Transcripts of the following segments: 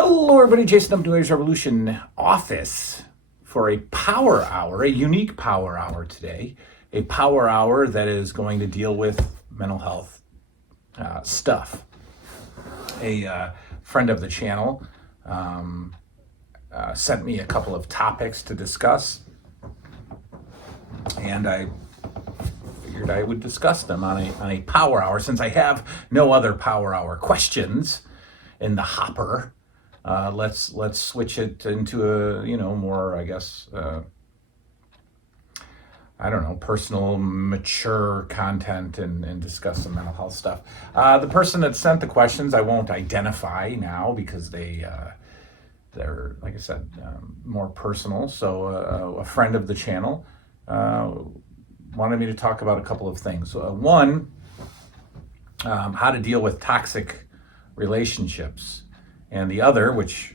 Hello, everybody. Jason of New Age Revolution office for a power hour, a unique power hour today. A power hour that is going to deal with mental health stuff. A friend of the channel sent me a couple of topics to discuss, and I figured I would discuss them on a power hour since I have no other power hour questions in the hopper. Let's switch it into a more, I guess, personal, mature content and discuss some mental health stuff. The person that sent the questions I won't identify now because they're, like I said, more personal. So a friend of the channel wanted me to talk about a couple of things. One, how to deal with toxic relationships. And the other, which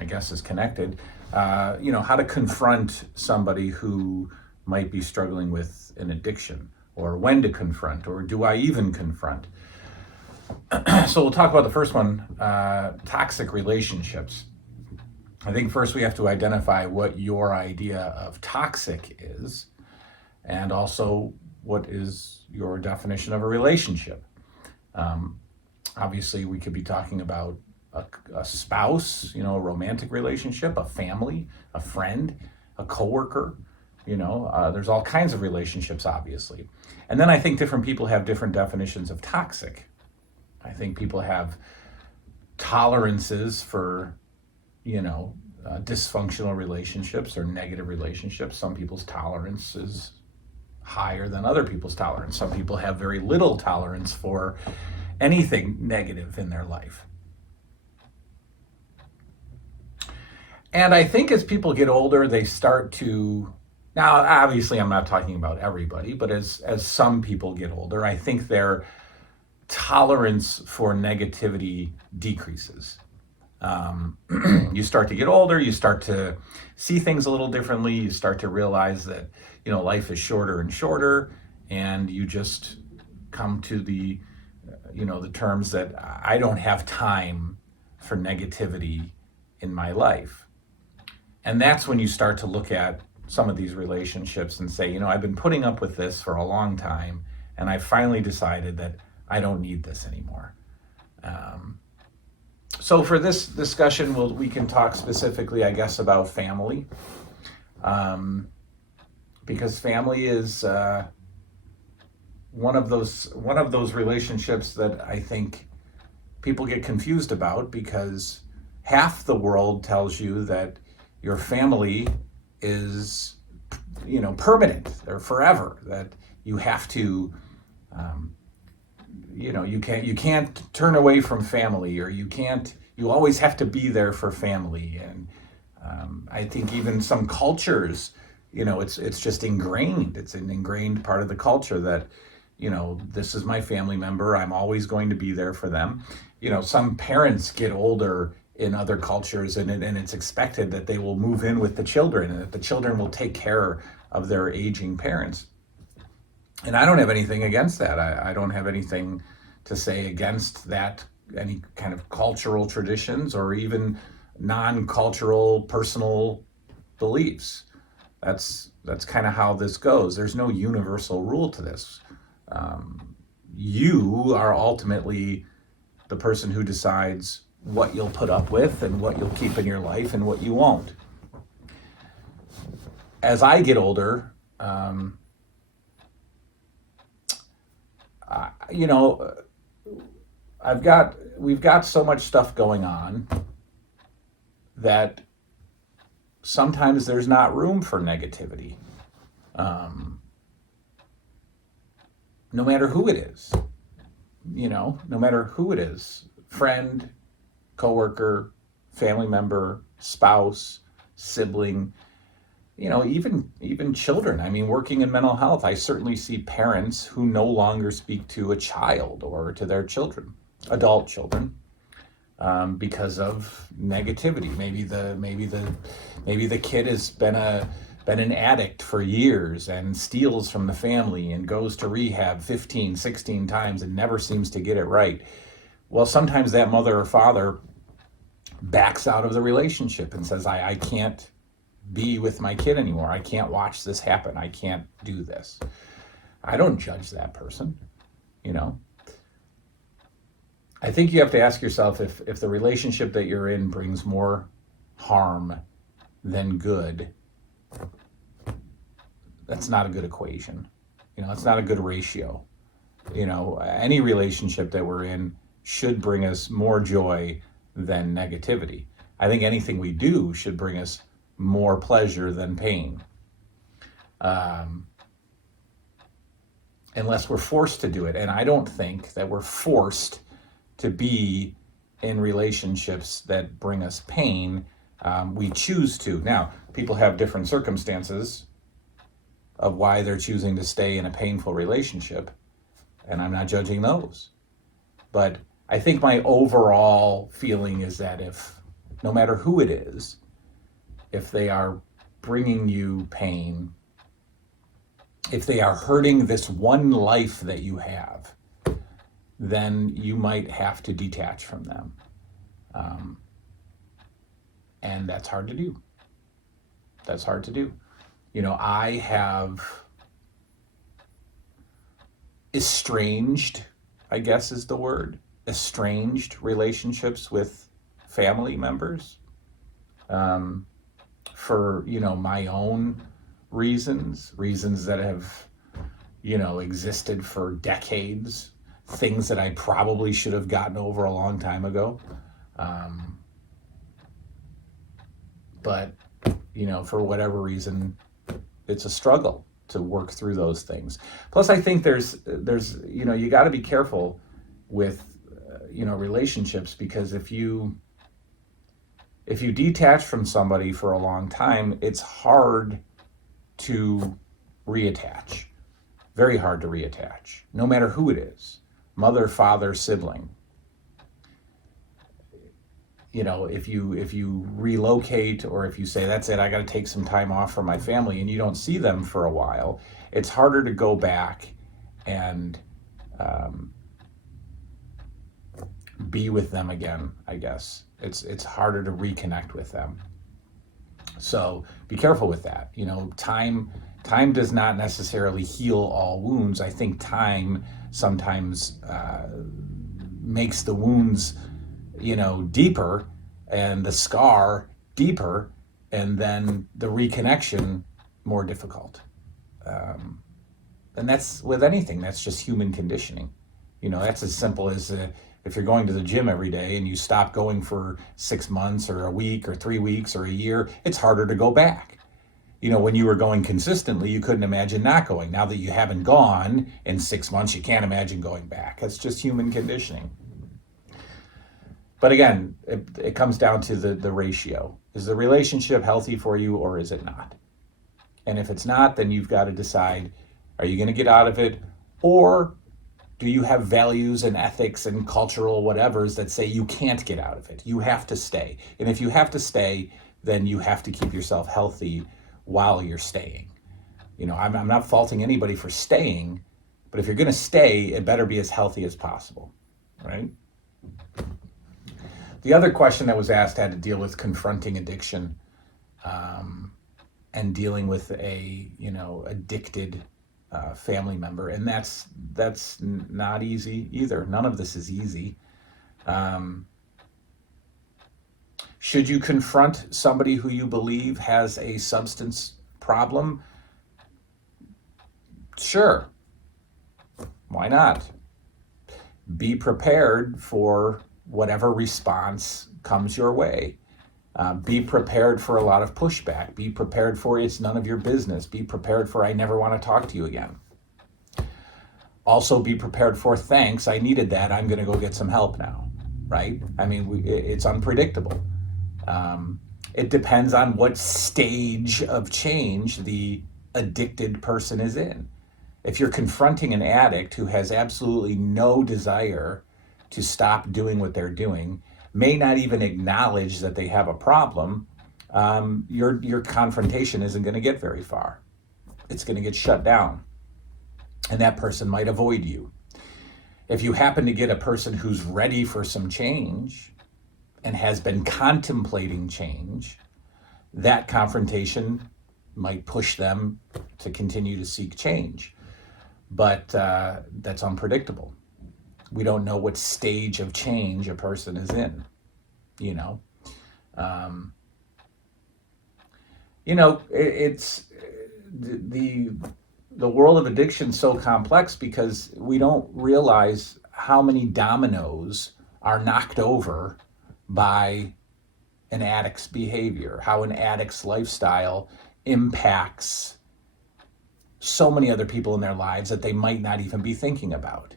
I guess is connected, how to confront somebody who might be struggling with an addiction, or when to confront, or do I even confront? So we'll talk about the first one, toxic relationships. I think first we have to identify what your idea of toxic is, and also what is your definition of a relationship. Obviously, we could be talking about a spouse, a romantic relationship, a family, a friend, a coworker, there's all kinds of relationships, obviously. And then I think different people have different definitions of toxic. I think people have tolerances for, dysfunctional relationships or negative relationships. Some people's tolerance is higher than other people's tolerance. Some people have very little tolerance for anything negative in their life. And I think as people get older, they start to, now obviously I'm not talking about everybody, but as some people get older, I think their tolerance for negativity decreases. You start to get older, you start to see things a little differently, you start to realize that, life is shorter and shorter, and you just come to the terms that I don't have time for negativity in my life. And that's when you start to look at some of these relationships and say, I've been putting up with this for a long time, and I finally decided that I don't need this anymore. So for this discussion, we can talk specifically, I guess, about family, because family is one of those relationships that I think people get confused about, because half the world tells you that your family is, permanent or forever, that you have to, you can't turn away from family, or you always have to be there for family. And I think even some cultures, it's just ingrained. It's an ingrained part of the culture that, this is my family member. I'm always going to be there for them. Some parents get older in other cultures, and it's expected that they will move in with the children, and that the children will take care of their aging parents. And I don't have anything against that. I don't have anything to say against that, any kind of cultural traditions or even non-cultural personal beliefs. That's kind of how this goes. There's no universal rule to this. You are ultimately the person who decides what you'll put up with and what you'll keep in your life and what you won't. As I get older, we've got so much stuff going on that sometimes there's not room for negativity. No matter who it is, no matter who it is, friend, coworker, family member, spouse, sibling, even children. I mean, working in mental health, I certainly see parents who no longer speak to a child or to their children, adult children, because of negativity. Maybe the kid has been an addict for years and steals from the family and goes to rehab 15, 16 times and never seems to get it right. Well, sometimes that mother or father backs out of the relationship and says, I can't be with my kid anymore. I can't watch this happen. I can't do this. I don't judge that person, you know. I think you have to ask yourself if the relationship that you're in brings more harm than good. That's not a good equation. You know, it's not a good ratio. You know, any relationship that we're in should bring us more joy than negativity. I think anything we do should bring us more pleasure than pain. Unless we're forced to do it. And I don't think that we're forced to be in relationships that bring us pain. We choose to. Now, people have different circumstances of why they're choosing to stay in a painful relationship, and I'm not judging those. But I think my overall feeling is that if, no matter who it is, if they are bringing you pain, if they are hurting this one life that you have, then you might have to detach from them. And that's hard to do. That's hard to do. You know, I have estranged, I guess is the word, estranged relationships with family members for, you know, my own reasons that have, you know, existed for decades, things that I probably should have gotten over a long time ago. But, you know, for whatever reason, it's a struggle to work through those things. Plus, I think there's you know, you got to be careful with, you know, relationships, because if you detach from somebody for a long time, it's hard to reattach. Very hard to reattach, no matter who it is. Mother, father, sibling. You know, if you relocate, or if you say, that's it, I got to take some time off from my family, and you don't see them for a while, it's harder to go back and be with them again, I guess. It's harder to reconnect with them. So be careful with that. You know, time does not necessarily heal all wounds. I think time sometimes makes the wounds, you know, deeper, and the scar deeper, and then the reconnection more difficult. And that's with anything. That's just human conditioning. You know, that's as simple as if you're going to the gym every day and you stop going for 6 months or a week or 3 weeks or a year, it's harder to go back. You know, when you were going consistently, you couldn't imagine not going. Now that you haven't gone in 6 months, you can't imagine going back. That's just human conditioning. But again, it comes down to the ratio. Is the relationship healthy for you, or is it not? And if it's not, then you've got to decide, are you going to get out of it, or do you have values and ethics and cultural whatevers that say you can't get out of it? You have to stay. And if you have to stay, then you have to keep yourself healthy while you're staying. You know, I'm not faulting anybody for staying, but if you're going to stay, it better be as healthy as possible, right? The other question that was asked had to deal with confronting addiction, and dealing with a, you know, addicted family member. And that's not easy either. None of this is easy. Should you confront somebody who you believe has a substance problem? Sure. Why not? Be prepared for whatever response comes your way. Be prepared for a lot of pushback. Be prepared for it's none of your business. Be prepared for I never want to talk to you again. Also be prepared for thanks, I needed that, I'm going to go get some help now, right? I mean, it's unpredictable. It depends on what stage of change the addicted person is in. If you're confronting an addict who has absolutely no desire to stop doing what they're doing, may not even acknowledge that they have a problem, your confrontation isn't going to get very far. It's going to get shut down, and that person might avoid you. If you happen to get a person who's ready for some change, and has been contemplating change, that confrontation might push them to continue to seek change. But that's unpredictable. We don't know what stage of change a person is in, you know. It's the world of addiction is so complex because we don't realize how many dominoes are knocked over by an addict's behavior, how an addict's lifestyle impacts so many other people in their lives that they might not even be thinking about,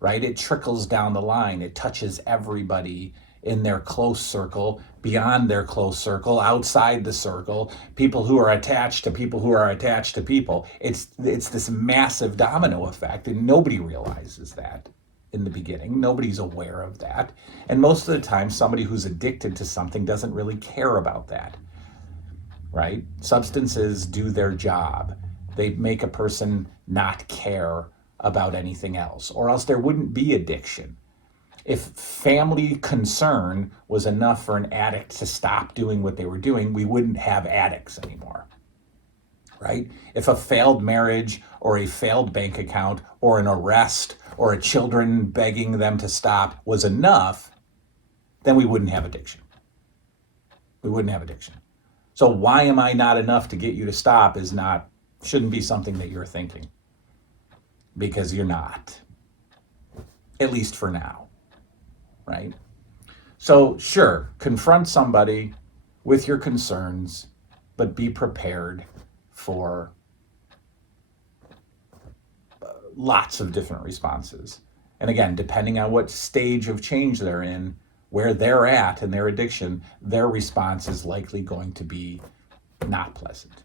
right? It trickles down the line. It touches everybody in their close circle, beyond their close circle, outside the circle, people who are attached to people who are attached to people. It's this massive domino effect, and nobody realizes that in the beginning. Nobody's aware of that. And most of the time, somebody who's addicted to something doesn't really care about that, right? Substances do their job. They make a person not care about anything else, or else there wouldn't be addiction. If family concern was enough for an addict to stop doing what they were doing, we wouldn't have addicts anymore, right? If a failed marriage or a failed bank account or an arrest or a children begging them to stop was enough, then we wouldn't have addiction. We wouldn't have addiction. So why am I not enough to get you to stop shouldn't be something that you're thinking, because you're not, at least for now. Right? So sure, confront somebody with your concerns, but be prepared for lots of different responses. And again, depending on what stage of change they're in, where they're at in their addiction, their response is likely going to be not pleasant.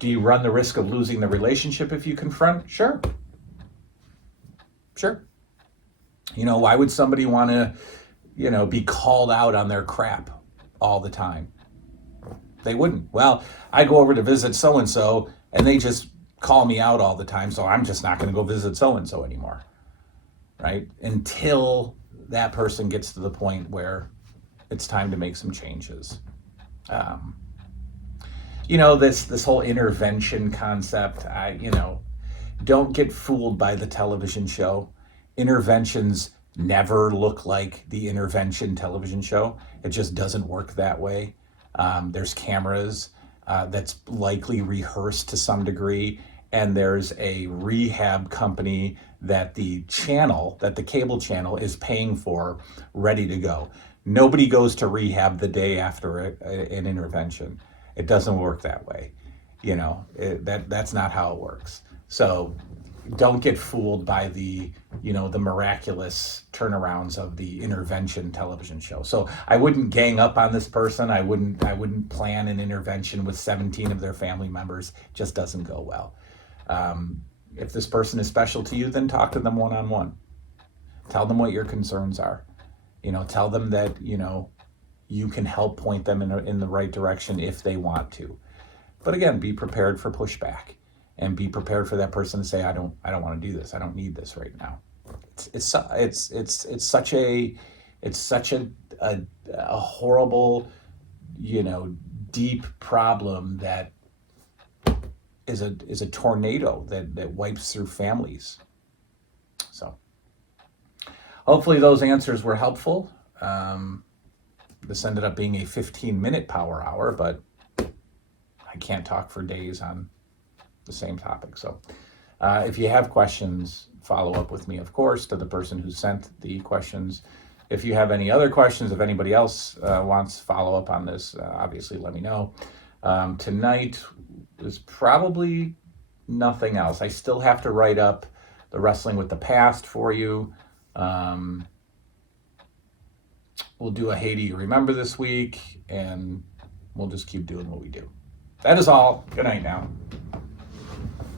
Do you run the risk of losing the relationship if you confront? Sure. Why would somebody want to, be called out on their crap all the time? They wouldn't. Well, I go over to visit so-and-so and they just call me out all the time, so I'm just not going to go visit so-and-so anymore, right? Until that person gets to the point where it's time to make some changes. This whole intervention concept, don't get fooled by the television show. Interventions never look like the Intervention television show. It just doesn't work that way. There's cameras that's likely rehearsed to some degree, and there's a rehab company that the cable channel is paying for, ready to go. Nobody goes to rehab the day after an intervention. It doesn't work that way. That's not how it works. So don't get fooled by the miraculous turnarounds of the Intervention television show. So I wouldn't gang up on this person. I wouldn't plan an intervention with 17 of their family members. It just doesn't go well. If this person is special to you, then talk to them one-on-one. Tell them what your concerns are. Tell them that, you can help point them in the right direction if they want to. But again, be prepared for pushback. And be prepared for that person to say, I don't want to do this. I don't need this right now. It's such a horrible, deep problem that is a tornado that wipes through families. So hopefully those answers were helpful. This ended up being a 15-minute power hour, but I can't talk for days on the same topic. So if you have questions, follow up with me, of course, to the person who sent the questions. If you have any other questions, if anybody else wants follow up on this, obviously let me know. Tonight is probably nothing else. I still have to write up the Wrestling with the Past for you. We'll do a Hey, do you remember this week? And we'll just keep doing what we do. That is all. Good night now.